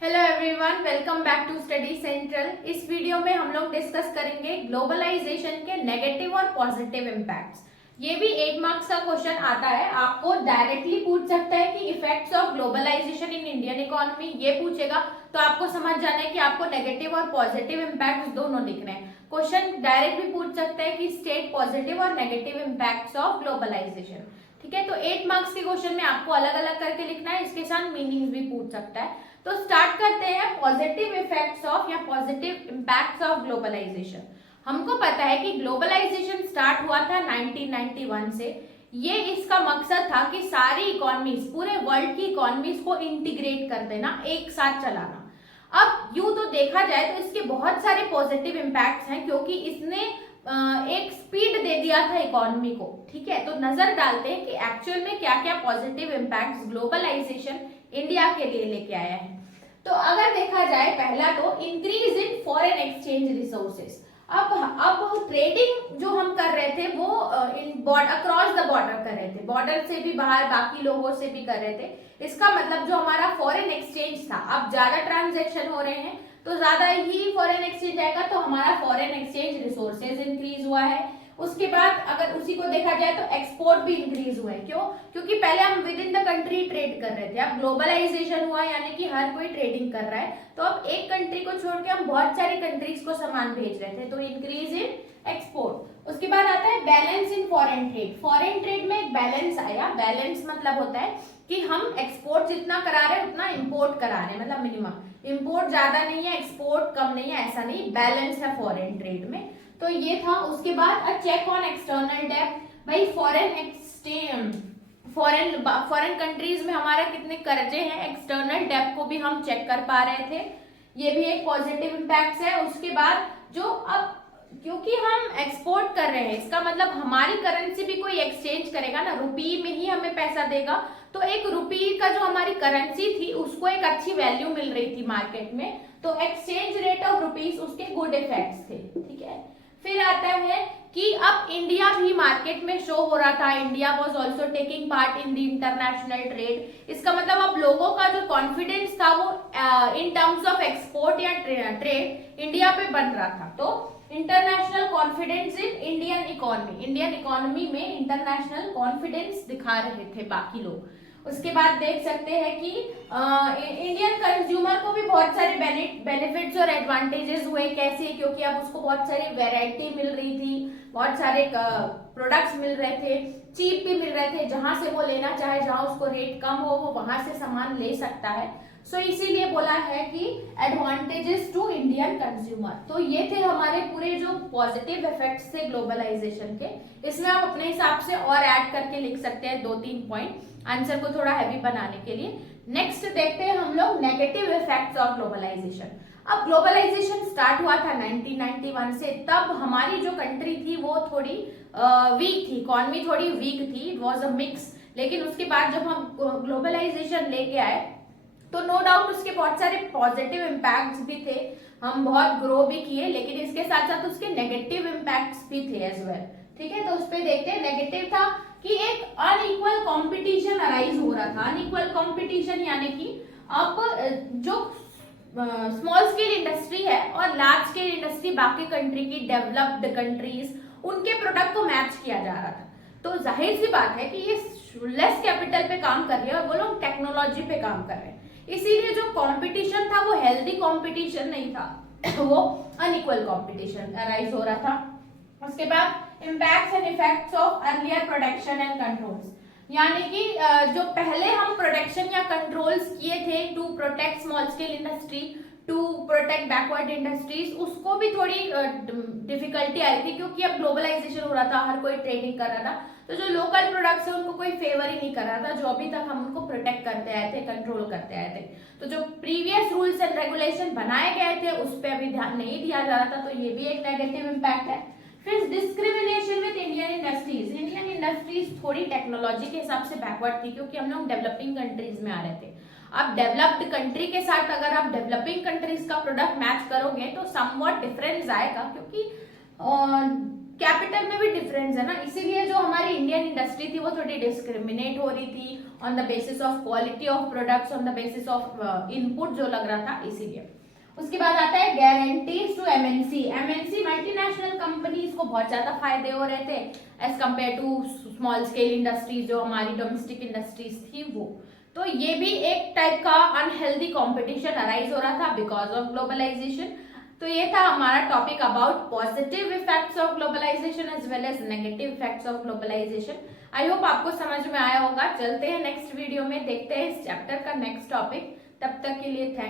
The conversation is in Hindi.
Hello everyone, welcome back to study central. इस वीडियो में हम लोग डिस्कस करेंगे ग्लोबलाइजेशन के नेगेटिव और पॉजिटिव इम्पैक्ट्स। ये भी 8 मार्क्स का क्वेश्चन आता है, आपको डायरेक्टली पूछ सकता है कि effects of globalisation in Indian economy, ये पूछेगा तो आपको समझ जाना है कि आपको नेगेटिव और पॉजिटिव इम्पैक्ट्स दोनों लिखने हैं। क्वेश्चन डायरेक्ट भी पूछ सकता है कि स्टेट पॉजिटिव और नेगेटिव इम्पैक्ट्स ऑफ ग्लोबलाइजेशन। ठीक है, तो 8 मार्क्स के क्वेश्चन में आपको अलग अलग करके लिखना है, इसके साथ मीनिंग्स भी पूछ सकता है। तो स्टार्ट करते हैं पॉजिटिव इफेक्ट्स ऑफ या पॉजिटिव इम्पैक्ट्स ऑफ ग्लोबलाइजेशन। हमको पता है कि ग्लोबलाइजेशन स्टार्ट हुआ था 1991 से। ये इसका मकसद था कि सारी इकोनॉमीज, पूरे वर्ल्ड की इकोनॉमीज को इंटीग्रेट कर देना, एक साथ चलाना। अब यूं तो देखा जाए तो इसके बहुत सारे पॉजिटिव इम्पैक्ट्स हैं, क्योंकि इसने एक स्पीड दे दिया था इकोनॉमी को। ठीक है, तो नजर डालते हैं कि एक्चुअल में क्या क्या पॉजिटिव इम्पैक्ट्स ग्लोबलाइजेशन इंडिया के लिए लेके आया है। तो अगर देखा जाए, पहला तो increase in foreign exchange resources. अब ट्रेडिंग जो हम कर रहे थे वो अक्रॉस द बॉर्डर कर रहे थे, बॉर्डर से भी बाहर बाकी लोगों से भी कर रहे थे। इसका मतलब जो हमारा फॉरेन एक्सचेंज था, अब ज्यादा ट्रांजेक्शन हो रहे हैं तो ज्यादा ही फॉरेन एक्सचेंज आएगा, तो हमारा फॉरेन एक्सचेंज रिसोर्सेज इंक्रीज हुआ है। उसके बाद अगर उसी को देखा जाए तो एक्सपोर्ट भी इंक्रीज हुआ है। क्यों? क्योंकि पहले हम with in the country trade कर रहे थे, अब ग्लोबलाइजेशन हुआ यानी कि हर कोई ट्रेडिंग कर रहा है, तो अब एक कंट्री को छोड़ के हम बहुत सारी कंट्रीज को सामान भेज रहे थे, तो इंक्रीज इन एक्सपोर्ट। उसके बाद आता है balance in foreign trade. Foreign trade में एक बैलेंस आया। बैलेंस मतलब होता है कि हम एक्सपोर्ट जितना करा रहे हैं उतना इंपोर्ट करा रहे हैं, मतलब मिनिमम। इंपोर्ट ज्यादा नहीं है, एक्सपोर्ट कम नहीं है, ऐसा नहीं, बैलेंस है फॉरेन ट्रेड में। तो ये था। उसके बाद अ चेक ऑन एक्सटर्नल डेब्ट। भाई फॉरेन कंट्रीज में हमारा कितने कर्जे हैं, एक्सटर्नल डेब्ट को भी हम चेक कर पा रहे थे, ये भी एक पॉजिटिव इम्पैक्ट है। उसके बाद जो अब क्योंकि हम एक्सपोर्ट कर रहे हैं, इसका मतलब हमारी करेंसी भी कोई एक्सचेंज करेगा ना, रुपी में ही हमें पैसा देगा, तो एक रुपी का जो हमारी करेंसी थी उसको एक अच्छी वैल्यू मिल रही थी मार्केट में, तो एक्सचेंज रेट ऑफ रुपीज उसके गुड इफेक्ट्स थे। ठीक है, फिर आता है कि अब इंडिया भी मार्केट में शो हो रहा था, India was also taking part in the international trade. इसका मतलब अब लोगों का जो कॉन्फिडेंस था वो इन टर्म्स ऑफ एक्सपोर्ट या ट्रेड इंडिया पे बन रहा था। तो international confidence in Indian economy, Indian economy में इंटरनेशनल कॉन्फिडेंस दिखा रहे थे बाकी लोग। उसके बाद देख सकते हैं कि इंडियन कंज्यूमर को भी बहुत सारे बेनिफिट्स और एडवांटेजेस हुए। कैसे? क्योंकि अब उसको बहुत सारी वैरायटी मिल रही थी, बहुत सारे प्रोडक्ट्स मिल रहे थे, चीप भी मिल रहे थे, जहां से वो लेना चाहे, जहां उसको रेट कम हो वो वहां से सामान ले सकता है। सो इसीलिए बोला है कि एडवांटेजेस टू इंडियन कंज्यूमर। तो ये थे हमारे पूरे जो पॉजिटिव इफेक्ट्स थे ग्लोबलाइजेशन के। इसमें आप अपने हिसाब से और ऐड करके लिख सकते हैं 2-3 पॉइंट, आंसर को थोड़ा हैवी बनाने के लिए। नेक्स्ट देखते हैं हम लोग नेगेटिव इफेक्ट्स ऑफ ग्लोबलाइजेशन। अब ग्लोबलाइजेशन स्टार्ट हुआ था 1991 से, तब हमारी जो कंट्री थी वो थोड़ी वीक थी, इकोनॉमी थोड़ी वीक थी, इट वाज अ मिक्स। लेकिन उसके बाद जब हम ग्लोबलाइजेशन लेके आए तो नो डाउट उसके बहुत सारे पॉजिटिव इम्पैक्ट्स भी थे, हम बहुत ग्रो भी किए, लेकिन इसके साथ साथ उसके नेगेटिव इम्पैक्ट्स भी थे एज वेल। ठीक है, तो उस पर देखते हैं। नेगेटिव था कि एक अनइक्वल कंपटीशन अराइज हो रहा था। अनइक्वल कंपटीशन यानी कि अब जो स्मॉल स्केल इंडस्ट्री है और लार्ज स्केल इंडस्ट्री, बाकी कंट्री की डेवलप्ड कंट्रीज, उनके प्रोडक्ट को मैच किया जा रहा था। तो जाहिर सी बात है कि ये लेस कैपिटल पे काम कर रहे हैं और वो लोग टेक्नोलॉजी पे काम कर रहे हैं, इसीलिए जो कंपटीशन था वो हेल्दी कंपटीशन नहीं था, वो अनइक्वल कंपटीशन अराइज हो रहा था। उसके बाद impacts and effects of earlier protection and controls, यानी कि जो पहले हम प्रोटेक्शन या कंट्रोल्स किए थे to protect small scale industry, to protect backward industries, उसको भी थोड़ी डिफिकल्टी आ रही थी, क्योंकि अब ग्लोबलाइजेशन हो रहा था, हर कोई ट्रेडिंग कर रहा था, तो जो लोकल प्रोडक्ट्स है उनको कोई फेवर ही नहीं कर रहा था, जो अभी तक हम उनको प्रोटेक्ट करते आए थे, कंट्रोल करते आए थे। तो जो प्रीवियस रूल्स एंड रेगुलेशन बनाए गए थे उस पर अभी ध्यान नहीं दिया जा रहा था, तो ये भी एक नेगेटिव इम्पैक्ट है। फिर discrimination with Indian industries. Indian industries थोड़ी टेक्नोलॉजी के हिसाब से बैकवर्ड थी, क्योंकि हम लोग डेवलपिंग कंट्रीज में आ रहे थे। अब डेवलप्ड कंट्री के साथ अगर आप डेवलपिंग कंट्रीज का प्रोडक्ट मैच करोगे तो समवॉट डिफरेंस आएगा, क्योंकि और कैपिटल में भी डिफरेंस है ना, इसीलिए जो हमारी इंडियन इंडस्ट्री थी वो थोड़ी डिस्क्रिमिनेट हो रही थी on the basis of quality of products, on the basis of input जो लग रहा था, इसीलिए। उसके बाद आता है guarantees to MNC. MNC multinational companies को बहुत ज्यादा फायदे हो रहे थे as compare to small scale industries जो हमारी डोमेस्टिक इंडस्ट्रीज थी वो। तो ये भी एक टाइप का अनहेल्दी कंपटीशन अराइज हो रहा था बिकॉज ऑफ ग्लोबलाइजेशन। तो ये था हमारा topic about positive effects of globalisation as well as negative effects of globalisation. I hope आपको समझ में आया होगा। चलते हैं नेक्स्ट वीडियो में, देखते हैं इस चैप्टर का नेक्स्ट टॉपिक। तब तक के लिए थैंक